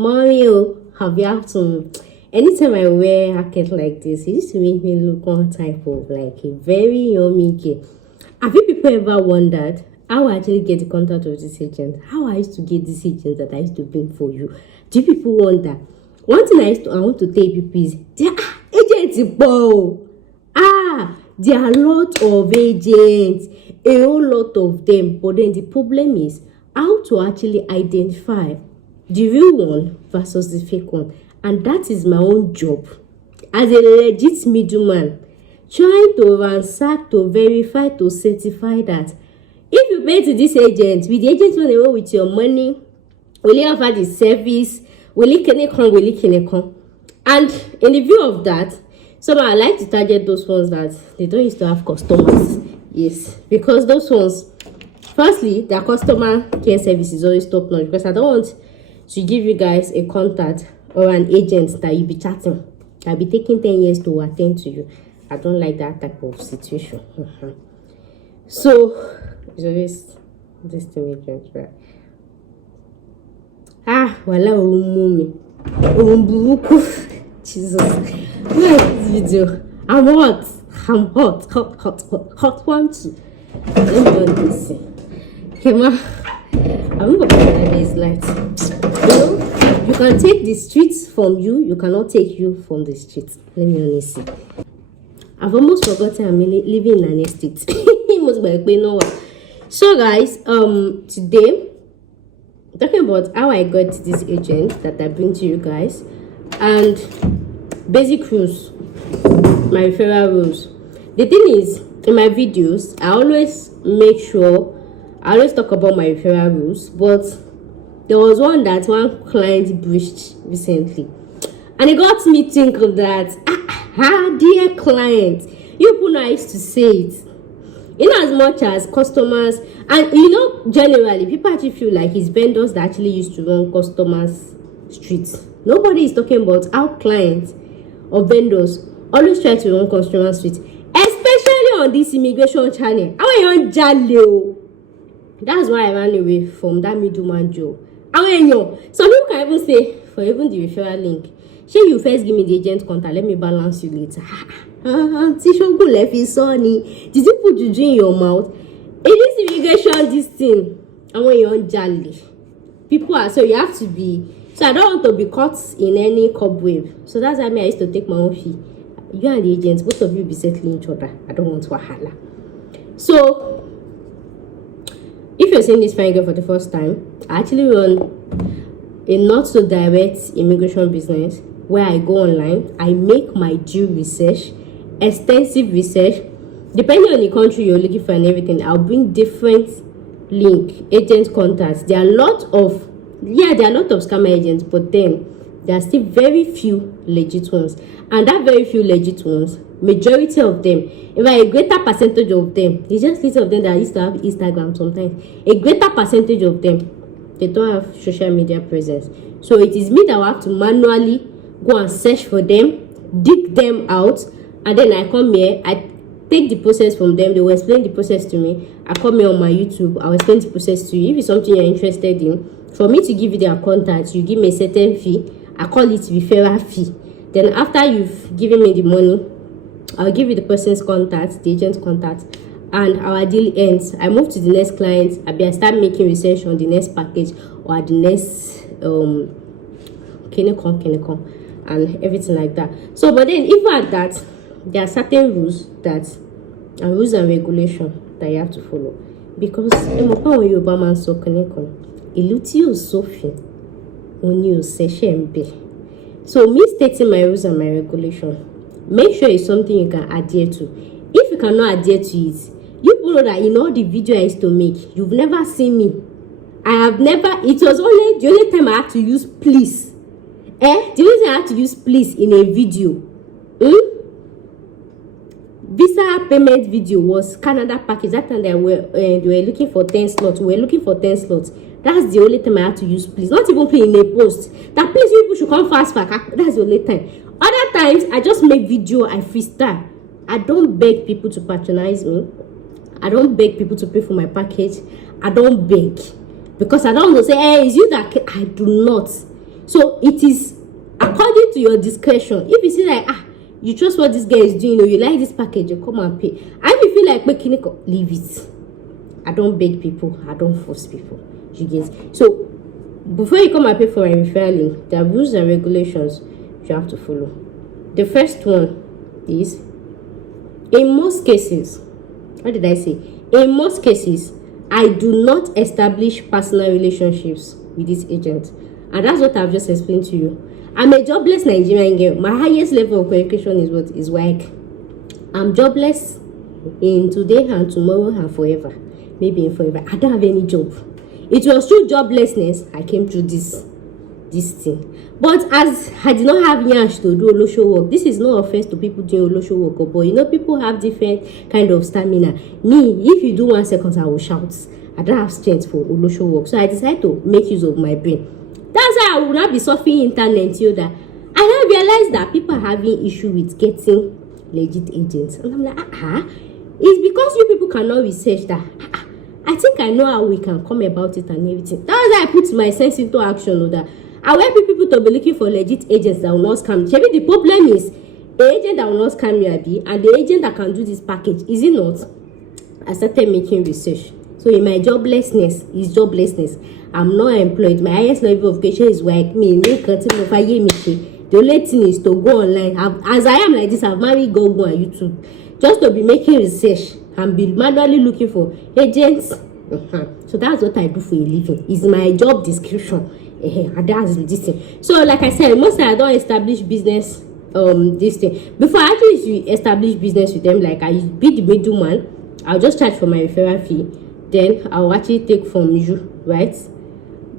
Mario, have you have some? Anytime I wear a jacket like this, it used to make me look one type of like a very yummy girl. Have you people ever wondered how I actually get the contact of this agent? How I used to get this agent that I used to bring for you? Do people wonder? One thing I want to tell people is there are agents. There are a lot of agents, a whole lot of them. But then the problem is how to actually identify the real one versus the fake one. And that is my own job as a legit middleman, trying to ransack, to verify, to certify that if you pay to this agent, with the agent run away with your money, will he offer the service? Will he come? Will he come? And in the view of that, somehow I like to target those ones that they don't used to have customers. Yes, because those ones, firstly, their customer care service is always top notch. Because I don't want to give you guys a contact or an agent that you'll be chatting, that'll be taking 10 years to attend to you. I don't like that type of situation. So it's always this thing agent, right? Wala umumi. Jesus. Look at this video. I'm hot. Hot one too. Let me do this. Okay, ma. I'm going to put this light. You can take the streets from you. You cannot take you from the streets. Let me honestly see. I've almost forgotten I'm living in an estate. So guys, today talking about how I got this agent that I bring to you guys, and basic rules, my referral rules. The thing is, in my videos, I always talk about my referral rules, but there was one that one client breached recently, and it got me thinking that, dear client, you people know I used to say it. In as much as customers, and generally people actually feel like it's vendors that actually used to run customers' streets. Nobody is talking about how clients or vendors always try to run customer streets, especially on this immigration channel. That's why I ran away from that middleman job. Some people can even say, for even the referral link, shey you first give me the agent contact, let me balance you later. Did you put juju in your mouth? In this immigration, this thing, and when you're on jolly, people are, so you have to be, so I don't want to be caught in any cobweb. So that's why I used to take my own fee. You and the agents, both of you be settling each other. I don't want wahala. So if you're seeing this fine girl for the first time, I actually run a not so direct immigration business where I go online, I make my due research, extensive research, depending on the country you're looking for and everything. I'll bring different link, agent contacts. There are a lot of scammer agents, but then there are still very few legit ones. And that very few legit ones, majority of them, in fact, a greater percentage of them, it's just little of them that used to have Instagram sometimes, a greater percentage of them, they don't have social media presence. So it is me that will have to manually go and search for them, dig them out, and then I come here, I take the process from them, they will explain the process to me. I come here on my YouTube, I'll explain the process to you. If it's something you're interested in, for me to give you their contacts, you give me a certain fee. I call it referral fee. Then after you've given me the money, I'll give you the person's contacts, the agent's contacts, and our deal ends. I move to the next client. I start making research on the next package or the next Kenecom and everything like that. So, but then even at that, there are certain rules and regulation that you have to follow, because when you man so Kenecom, iluti o sofi, oni o seshembe. So me stating my rules and my regulation, make sure it's something you can adhere to. If you cannot adhere to it, you know that in all the video I used to make, you've never seen me. It was only the only time I had to use please. The only time I had to use please in a video. Visa payment video was Canada package. That time they were looking for 10 slots. We were looking for 10 slots. That's the only time I had to use please. Not even pay in a post. That please people should come fast. That's the only time. Other times I just make video, I freestyle. I don't beg people to patronize me. I don't beg people to pay for my package. I don't beg, because I don't want to say, hey, it's you that I do not. So it is according to your discretion. If you see like you trust what this guy is doing, or you like this package, you come and pay. And if you feel like making it, leave it. I don't beg people, I don't force people. You get? So before you come and pay for a referral link, there are rules and regulations you have to follow. The first one is, in most cases, what did I say? In most cases, I do not establish personal relationships with this agent. And that's what I've just explained to you. I'm a jobless Nigerian girl. My highest level of qualification is what? Is work. I'm jobless in today and tomorrow and forever. Maybe in forever. I don't have any job. It was through joblessness I came through this thing. But as I did not have yash to do olosho work, this is no offense to people doing olosho work, but you know, people have different kind of stamina. Me, if you do 1 second, I will shout. I don't have strength for olosho work, so I decided to make use of my brain. That's why I will not be surfing internet till that. I now realized that people are having issue with getting legit agents, and I'm like, it's because you people cannot research that. I think I know how we can come about it and everything. That's why I put my sense into action. That I want people to be looking for legit agents that will not scam. Maybe the problem is the agent that will not scam you, and the agent that can do this package, is it not? I started making research. So in my joblessness, I'm not employed. My highest level of education is work. The only thing is to go online. As I am like this, I've married go on YouTube just to be making research and be manually looking for agents. So that's what I do for a living. It's my job description. And that's this thing. So like I said, mostly I don't establish business this thing. Before I actually establish business with them, like I be the middleman, I'll just charge for my referral fee. Then I'll actually take from you, right?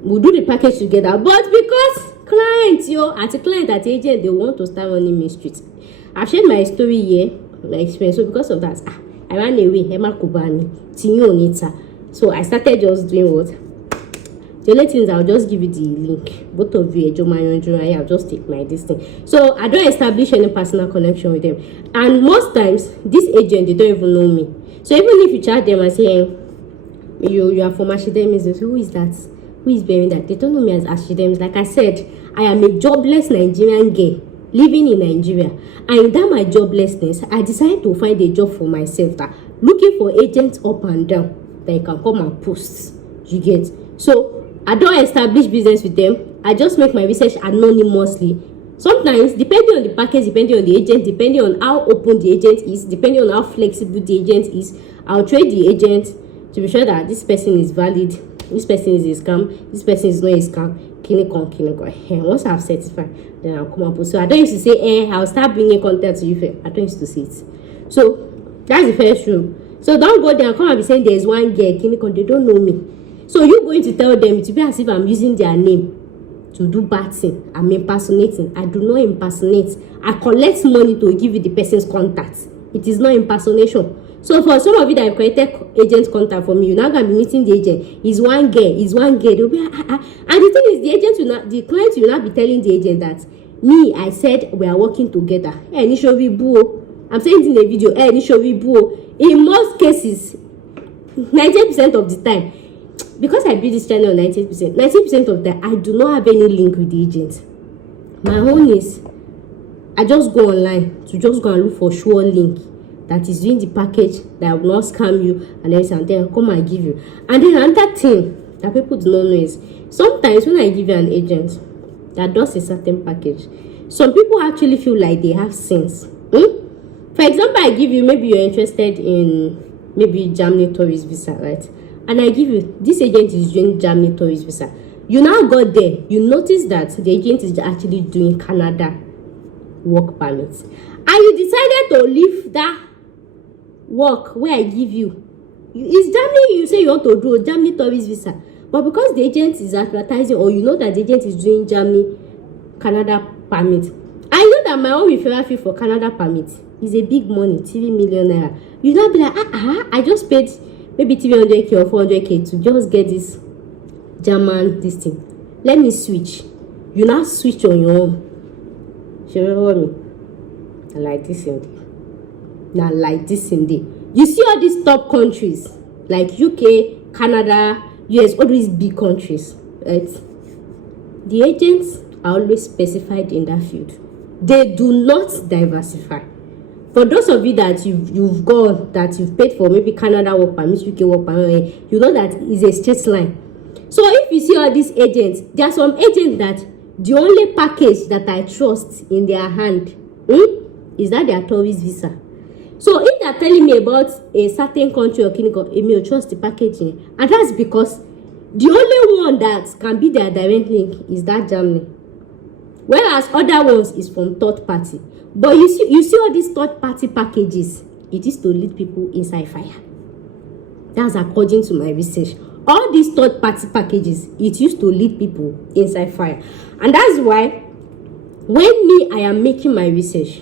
We'll do the package together. But because clients, as a client, as agent, they want to start running me streets. I've shared my story here, my experience. So because of that, I ran away. Emma Kubani, Tinyo Onita. So I started just doing what? The only things, I'll just give you the link. Both of you, I'll just take my distance. So I don't establish any personal connection with them. And most times, this agent, they don't even know me. So even if you chat them and say, hey, you are from ASHYDEMMYS, they say, who is that? Who is bearing that? They don't know me as ASHYDEMMYS. Like I said, I am a jobless Nigerian girl living in Nigeria. And in that my joblessness, I decided to find a job for myself, that looking for agents up and down that you can come and post. You get? So I don't establish business with them. I just make my research anonymously. Sometimes, depending on the package, depending on the agent, depending on how open the agent is, depending on how flexible the agent is, I'll trade the agent to be sure that this person is valid, this person is a scam, this person is not a scam. And once I've certified, then I'll come up. So I don't used to say, I'll start bringing content to you. I don't used to say it. So that's the first rule. So don't go there and come and be saying there's one girl, they don't know me. So you're going to tell them, to be as if I'm using their name to do bad thing. I'm impersonating. I do not impersonate. I collect money to give you the person's contact. It is not impersonation. So for some of you that have created agent contact for me, you're not gonna be meeting the agent. It's one girl. They'll be And the thing is, the client will not be telling the agent that me, I said we are working together. I'm saying it in the video. In most cases, 90% of the time, because I build this channel 90% of that, I do not have any link with the agent. My own is, I just go online to just go and look for sure link that is doing the package that will not scam you and everything, and then come and give you. And then another thing that people do not know is, sometimes when I give you an agent that does a certain package, some people actually feel like they have sense. For example, I give you, maybe you're interested in maybe Germany tourist visa, right? And I give you, this agent is doing Germany tourist visa. You now got there, you notice that the agent is actually doing Canada work permits. And you decided to leave that work where I give you. It's Germany, you say you want to do a Germany tourist visa. But because the agent is advertising, or you know that the agent is doing Germany, Canada permit. I know that my own referral fee for Canada permit is a big money, 3 million naira. You now be like, I just paid maybe 300k or 400k to just get this German this thing. Let me switch. You now switch on your own. You remember me? I like this in there. Now like this in there. You see all these top countries like UK, Canada, US, all these big countries, right? The agents are always specified in that field. They do not diversify. For those of you that you've gone, that you've paid for maybe Canada work permit, UK work permit, you know that is a straight line. So if you see all these agents, there are some agents that the only package that I trust in their hand is that they are tourist visa. So if they are telling me about a certain country or clinical, I may trust the packaging, and that's because the only one that can be their direct link is that Germany, whereas other ones is from third party. But you see all these third party packages, it is to lead people inside fire. That's according to my research. All these third party packages, it used to lead people inside fire. And that's why when I am making my research,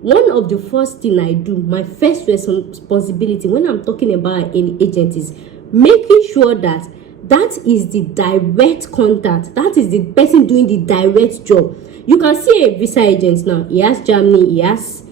one of the first thing I do, my first responsibility when I'm talking about any agent is making sure that that is the direct contact, that is the person doing the direct job. You can see a visa agent now, he has Germany, he has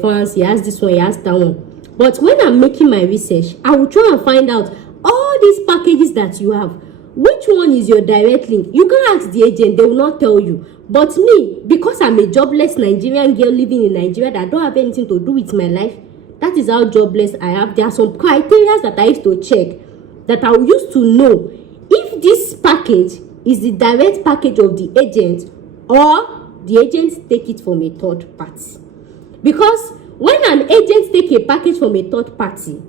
France, he has this one, he has that one. But when I'm making my research, I will try and find out all these packages that you have, which one is your direct link. You can ask the agent, they will not tell you. But me, because I'm a jobless Nigerian girl living in Nigeria that don't have anything to do with my life, that is how jobless I have. There are some criteria that I used to check, that I used to know if this package is the direct package of the agent or the agent take it from a third party. Because when an agent take a package from a third party,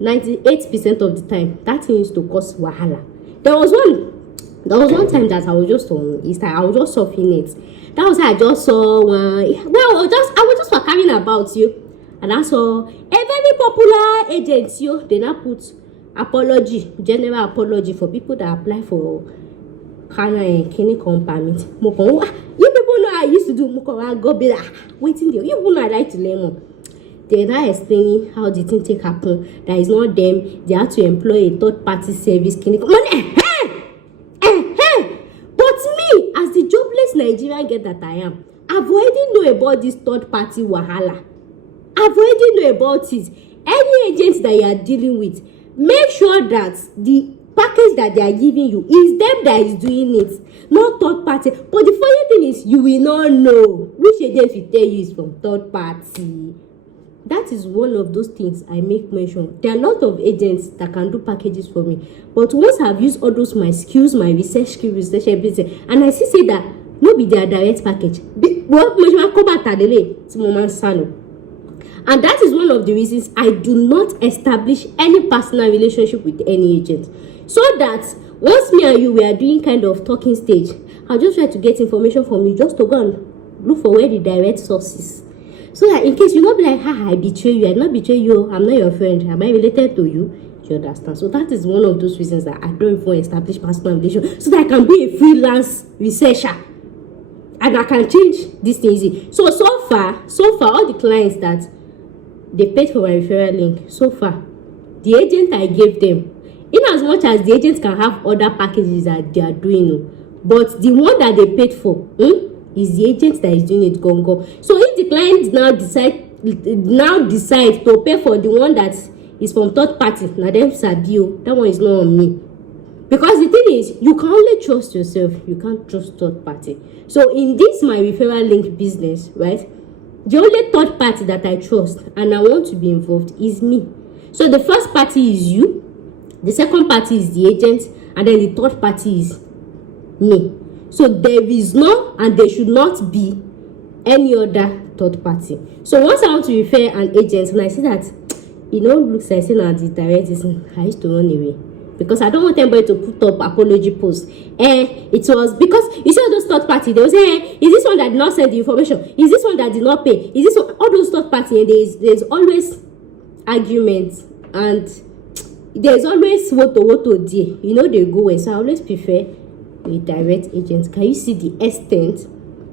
98% of the time, that thing used to cause wahala. There was one time that I was just on Insta, I was just surfing it. That was how I just saw one. Well, I was just carrying about you, and I saw a very popular agent. They now put apology, general apology for people that apply for clinical permit. You people know I used to do. Go be like waiting there. You know I like to learn more. They're not explaining how the thing take happen. That is not them. They have to employ a third party service clinical. But me, as the jobless Nigerian girl that I am, I've already know about this third party wahala. I've already know about it. Any agents that you are dealing with, make sure that the package that they are giving you is them that is doing it, not third party. But the funny thing is, you will not know which agent will tell you is from third party. That is one of those things I make mention. There are a lot of agents that can do packages for me. But once I've used all those my skills, my research everything, and I say that no be their direct package. And that is one of the reasons I do not establish any personal relationship with any agent. So that once me and you we are doing kind of talking stage, I'll just try to get information from you just to go and look for where the direct source is. So that in case you not be like, I betray you, I not betray you, I'm not your friend, am I related to you? You understand? So that is one of those reasons that I don't even establish personal relations, so that I can be a freelance researcher and I can change this thing easy. So far, all the clients that they paid for my referral link, so far, the agent I gave them, in as much as the agents can have other packages that they are doing, but the one that they paid for, is the agent that is doing it gongo. So if the client now decide to pay for the one that is from third party, now them sabio, that one is not on me. Because the thing is, you can only trust yourself, you can't trust third party. So in this my referral link business, right, the only third party that I trust and I want to be involved is me. So the first party is you, the second party is the agent, and then the third party is me. So there is no and there should not be any other third party. So once I want to refer an agent and I see that looks like saying at the direct reason, I used to run away. Because I don't want anybody to put up apology posts. It was because you see all those third party, they will say, is this one that did not send the information? Is this one that did not pay? Is this one? All those third party, and there's always arguments and there's always woto there. They go away. So I always prefer a direct agent. Can you see the extent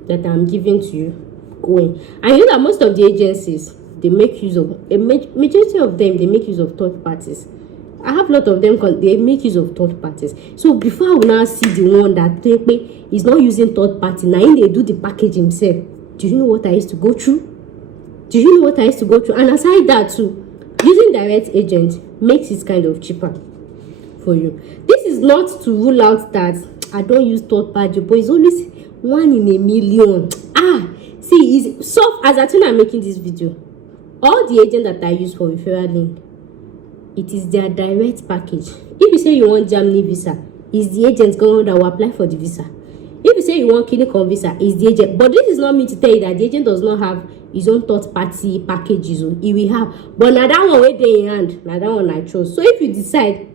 that I'm giving to you going? And you know that most of the agencies, they make use of a majority of them, they make use of third parties. I have a lot of them, they make use of third parties. So before I will now see the one that is not using third party, now they do the package himself. Do you know what I used to go through? And aside that too, using direct agent makes it kind of cheaper for you. This is not to rule out that I don't use third party, but it's always 1 in a million. See, it's so as I think I'm making this video, all the agents that I use for referral link, it is their direct package. If you say you want Germany visa, it's the agent going that will apply for the visa. If you say you want clinical visa, it's the agent. But this is not me to tell you that the agent does not have his own third party packages. He will have. But now that one wait there in hand, now that one I chose. So if you decide,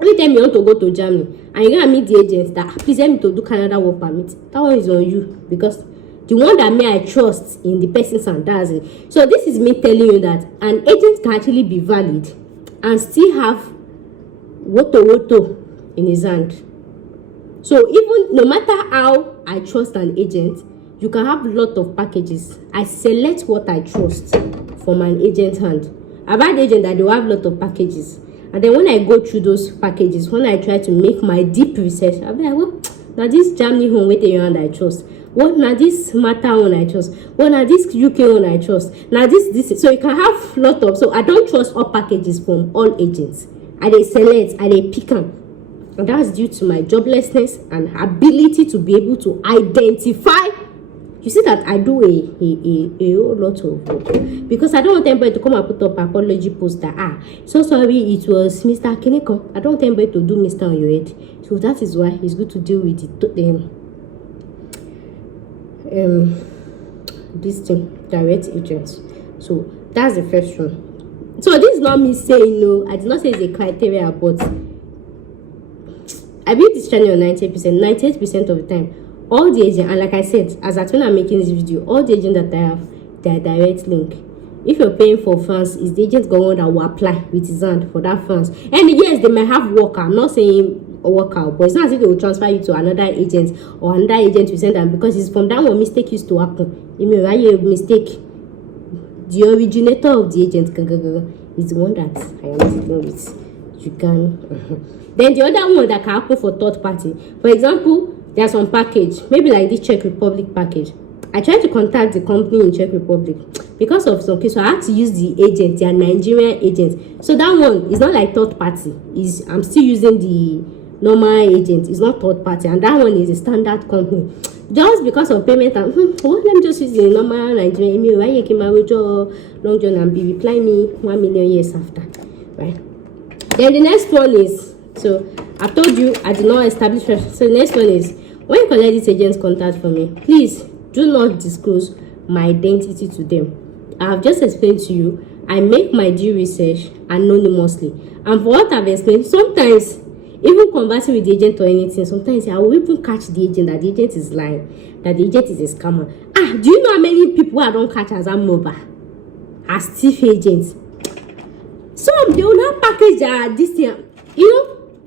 anytime you want to go to Germany and you're gonna meet the agent that please help me to do Canada work permit, that one is on you, because the one that I trust in the person's hand, that's it. So this is me telling you that an agent can actually be valid and still have woto in his hand. So even no matter how I trust an agent, you can have a lot of packages. I select what I trust from an agent hand. I've had agents that they have a lot of packages, and then when I go through those packages, when I try to make my deep research, I'll be like, well, now this Germany home with the hand I trust. What now this Malta one I trust? What now this UK one I trust? Now this. So you can have a lot of. So I don't trust all packages from all agents. I they select, I they pick them. And that's due to my joblessness and ability to be able to identify. You see that I do a whole lot of work, because I don't want anybody to come and put up an apology post that so sorry it was Mr. Kineko. I don't want anybody to do Mr. on your head. So that is why it's good to deal with this thing, direct agents. So that's the first one. So this is not me saying no. I did not say it's a criteria, but I built this channel 98% of the time. All the agents, and like I said, as at when I'm making this video, all the agents that I have, their direct link. If you're paying for France, is the agent going that will apply with his hand for that France. And yes, they may have worker. I'm not saying a worker, but it's not as if they will transfer you to another agent or another agent will send them, because it's from that one mistake used to happen. You may write a mistake. The originator of the agent is the one that I am dealing with. You can. Then the other one that can happen for third party. For example, there's some package, maybe like this Czech Republic package. I tried to contact the company in Czech Republic because of some case, so I had to use the agent, their Nigerian agent. So that one is not like third party. I'm still using the normal agent. It's not third party, and that one is a standard company. Just because of payment, let me just use the normal Nigerian email. Why you came out with your long john and be reply me 1 million years after, right? Then the next one is, so I told you I did not establish. So the next one is, when you collect this agent's contact from me, please do not disclose my identity to them. I have just explained to you, I make my due research anonymously. And for what I've explained, sometimes, even conversing with the agent or anything, sometimes I will even catch the agent that the agent is lying, that the agent is a scammer. Do you know how many people I don't catch as a mobile, as thief agents? Some, they will not package this thing.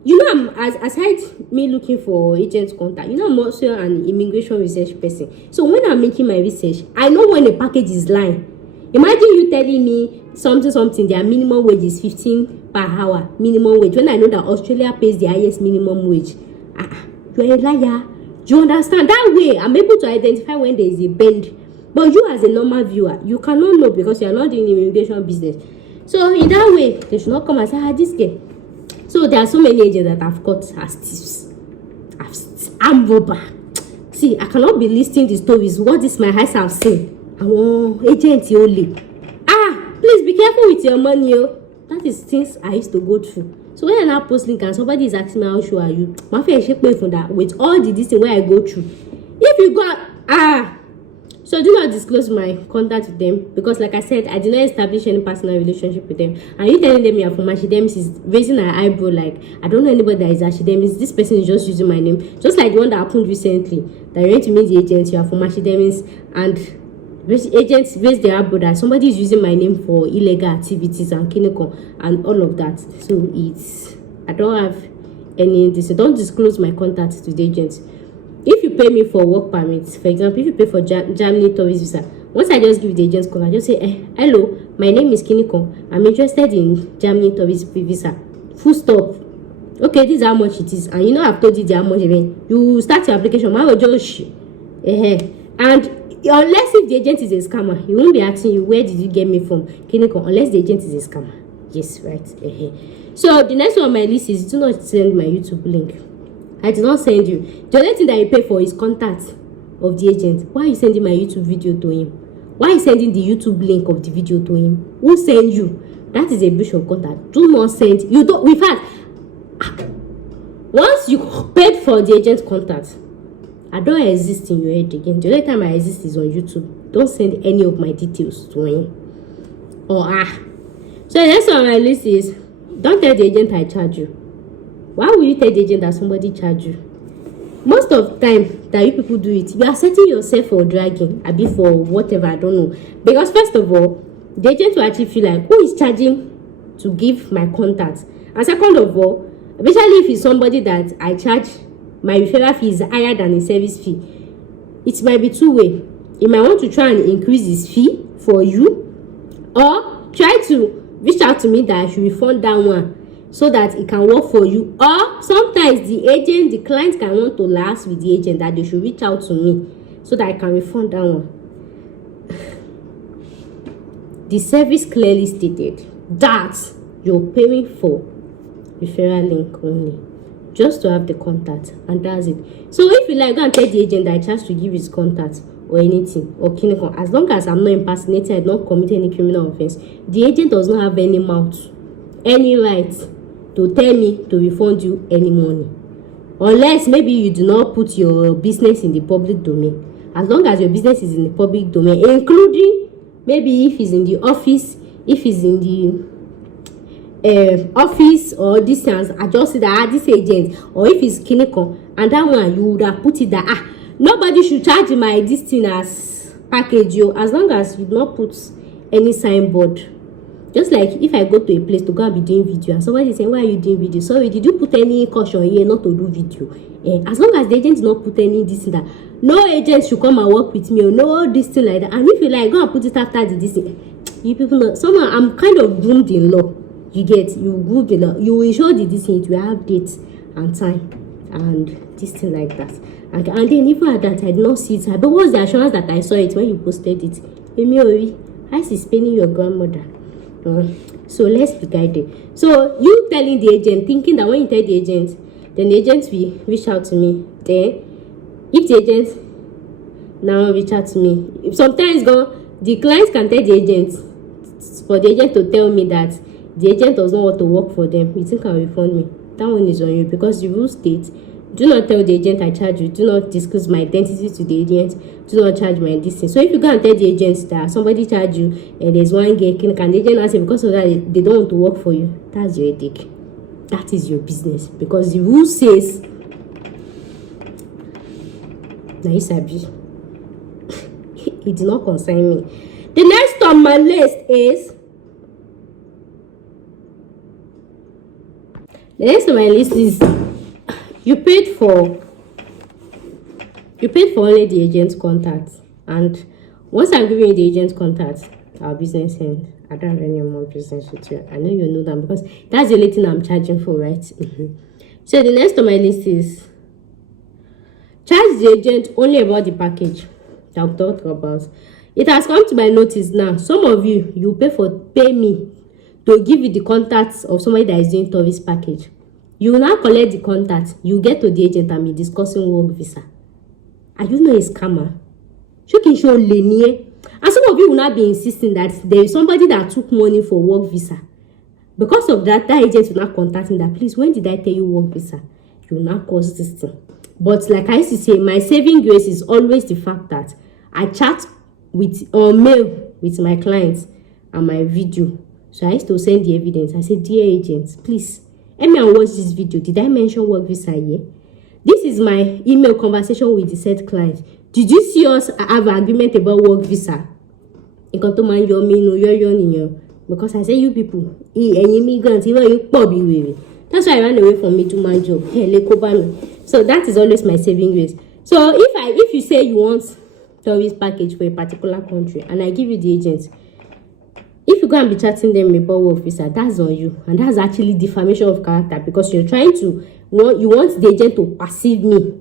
You know, I'm aside me looking for agent contact, I'm also an immigration research person. So when I'm making my research, I know when a package is lying. Imagine you telling me something, their minimum wage is 15 per hour, minimum wage, when I know that Australia pays the highest minimum wage. You're a liar. Do you understand? That way, I'm able to identify when there is a bend. But you as a normal viewer, you cannot know because you are not doing immigration business. So in that way, they should not come and say, this guy. So there are so many agents that I've caught as thieves. I'm robber. See, I cannot be listing the stories. What is my eyes have seen? I want agents only. Please be careful with your money. That is things I used to go through. So when I now post link and somebody is asking me how sure are you, my friend shake me from that with all the distance where I go through. If you got so do not disclose my contact with them, because like I said, I did not establish any personal relationship with them. And you telling them you are from ASHYDEMMYS is raising an eyebrow like, I don't know anybody that is ASHYDEMMYS. This person is just using my name. Just like the one that happened recently, that you went to meet the agent, you are from ASHYDEMMYS, and agents raise their eyebrow that somebody is using my name for illegal activities and clinical and all of that. So I don't have any this. Don't disclose my contact to the agents. If you pay me for work permits, for example, if you pay for Germany tourist visa, once I just give the agent's call, I just say, hello, my name is Kiniko. I'm interested in Germany tourist visa. Full stop. Okay, this is how much it is. And I've told you how much. You start your application. I will just and unless if the agent is a scammer, he won't be asking you, where did you get me from, Kiniko, unless the agent is a scammer. Yes, right. So the next one on my list is, do not send my YouTube link. I did not send you. The only thing that you pay for is contact of the agent. Why are you sending my YouTube video to him? Why are you sending the YouTube link of the video to him? Who send you? That is a breach of contact. Do not send. You don't. In fact, once you paid for the agent contact, I don't exist in your head again. The only time I exist is on YouTube. Don't send any of my details to him. Or So the next one on my list is, don't tell the agent I charge you. Why will you tell the agent that somebody charge you? Most of the time that you people do it, you are setting yourself for dragging, a bit for whatever, I don't know. Because first of all, the agent will actually feel like, who is charging to give my contact? And second of all, especially if it's somebody that I charge, my referral fee is higher than the service fee. It might be two-way. He might want to try and increase his fee for you, or try to reach out to me that I should refund that one so that it can work for you. Or sometimes the client can want to last with the agent that they should reach out to me so that I can refund that one. The service clearly stated that you're paying for referral link only, just to have the contact, and that's it. So if you like, go and tell the agent that I charge to give his contact or anything, or clinical, as long as I'm not impersonating, I don't commit any criminal offense, the agent does not have any mouth, any right to tell me to refund you any money, unless maybe you do not put your business in the public domain. As long as your business is in the public domain, including maybe if it's in the office, if it's in the office or distance, I just see that this agent, or if it's clinical, and that one you would have put it that nobody should charge my this thing as package, yo, as long as you do not put any signboard. Just like if I go to a place to go and be doing video and somebody is saying, why are you doing video? Sorry, did you put any caution here not to do video? As long as the agent did not put any this thing that no agent should come and work with me, or no this thing like that. And if you like, go and put it after the this thing. You people know, somehow I'm kind of groomed in law. You get, you Google, you will show the this thing, you have dates and time and this thing like that. And then even at that, I did not see it. But what's the assurance that I saw it when you posted it? Emi, I see spending your grandmother. So let's be guided. So you telling the agent, thinking that when you tell the agent, then the agent will reach out to me. Then if the agent now reach out to me, sometimes the client can tell the agent, for the agent to tell me that the agent does not want to work for them, you think I'll refund me? That one is on you, because the rule states, do not tell the agent I charge you, do not disclose my identity to the agent, do not charge my distance. So if you go and tell the agent that somebody charge you and there's one gay clinic and the agent answer because of that they don't want to work for you, that's your headache. That is your business, because the rule says Naisabi. It did not concern me. The next on my list is you paid for only the agent's contact, and once I'm giving you the agent's contact, our business ends. I don't have any more business with you. I know you know that, because that's the only thing I'm charging for, right? So the next on my list is charge the agent only about the package that we talked about. It has come to my notice now. Some of you pay me to give you the contacts of somebody that is doing tourist package. You will now collect the contact. You get to the agent and be discussing work visa. Are you not a scammer? And some of you will not be insisting that there is somebody that took money for work visa. Because of that, that agent will not contact me that, please, when did I tell you work visa? You will not cause this thing. But like I used to say, my saving grace is always the fact that I chat with or mail with my clients and my video. So I used to send the evidence. I said, dear agents, please, let me watch this video. Did I mention work visa here? This is my email conversation with the said client. Did you see us have an agreement about work visa? Because I say, you people, immigrants, that's why I ran away from middleman job. So that is always my saving grace. So if you say you want tourist package for a particular country and I give you the agents, if you go and be chatting them about work visa, that's on you. And that's actually defamation of character, because you're trying to, you want the agent to perceive me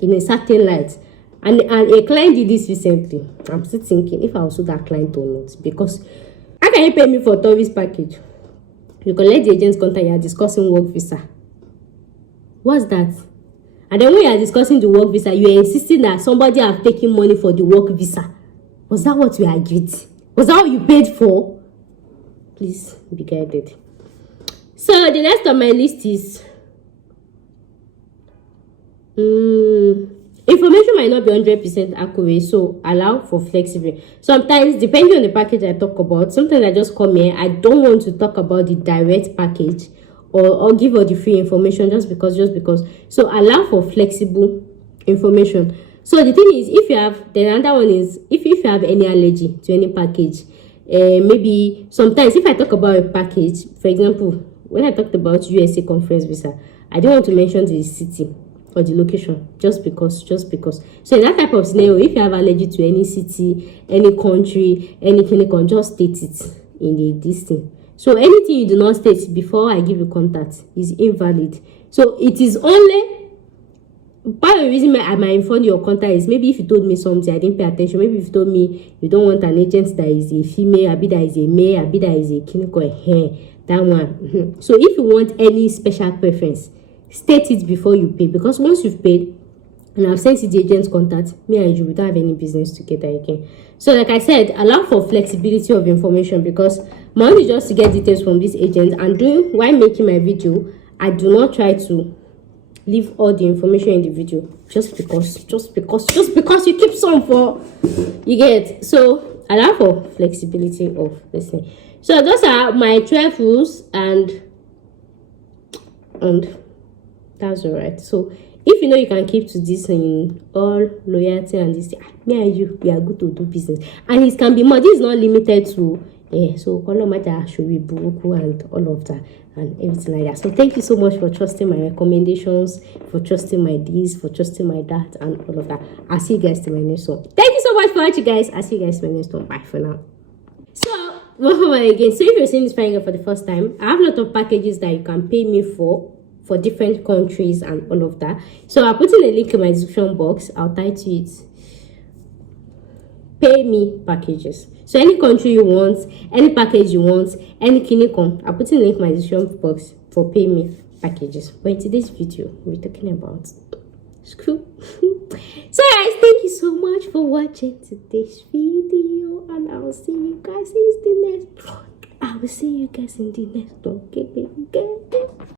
in a certain light. And a client did this recently. I'm still thinking if I also that client or not. Because how can you pay me for tourist package? You collect the agent's contact, you are discussing work visa. What's that? And And then when you are discussing the work visa, you are insisting that somebody have taken money for the work visa. Was that what you agreed? Was that what you paid for? Please be guided. So the next on my list is information might not be 100% accurate, so allow for flexibility. Sometimes, depending on the package I talk about, sometimes I just come here, I don't want to talk about the direct package or give all the free information just because. So allow for flexible information. So the thing is, if you have, then another one is if you have any allergy to any package, maybe sometimes if I talk about a package, for example, when I talked about USA conference visa, I don't want to mention the city or the location just because. So in that type of scenario, if you have allergy to any city, any country, any clinic, just state it in the listing. So anything you do not state before I give you contact is invalid. So it is only part of the reason I might inform your contact is maybe if you told me something I didn't pay attention. Maybe if you told me you don't want an agent that is a female, abi that is a male, abi that is a clinical hair, that one. So if you want any special preference, state it before you pay, because once you've paid and I've sent you the agent's contact, me and you don't have any business together again. So like I said, allow for flexibility of information, because my own is just to get details from this agent, and while making my video, I do not try to leave all the information in the video just because you keep some for you get. So allow for flexibility of this thing. So those are my 12 rules, and that's all right. So if you know you can keep to this in all loyalty and this, me and you, we are good to do business, and it can be more. This is not limited to so color matter should be buku and all of that and everything like that. So thank you so much for trusting my recommendations, for trusting my this, for trusting my that, and all of that. I'll see you guys in my next one. Thank you so much for watching, guys. I'll see you guys in my next one. Bye for now. So welcome again. So if you're seeing this video for the first time, I have a lot of packages that you can pay me for different countries and all of that. So I'll put in a link in my description box. I'll title it pay me packages. So any country you want, any package you want, any clinic, I'll put in a link in my description box for pay me packages. But in today's video, we're talking about school. So guys, thank you so much for watching today's video, and I'll see you guys in the next one. I will see you guys in the next one. Okay, baby.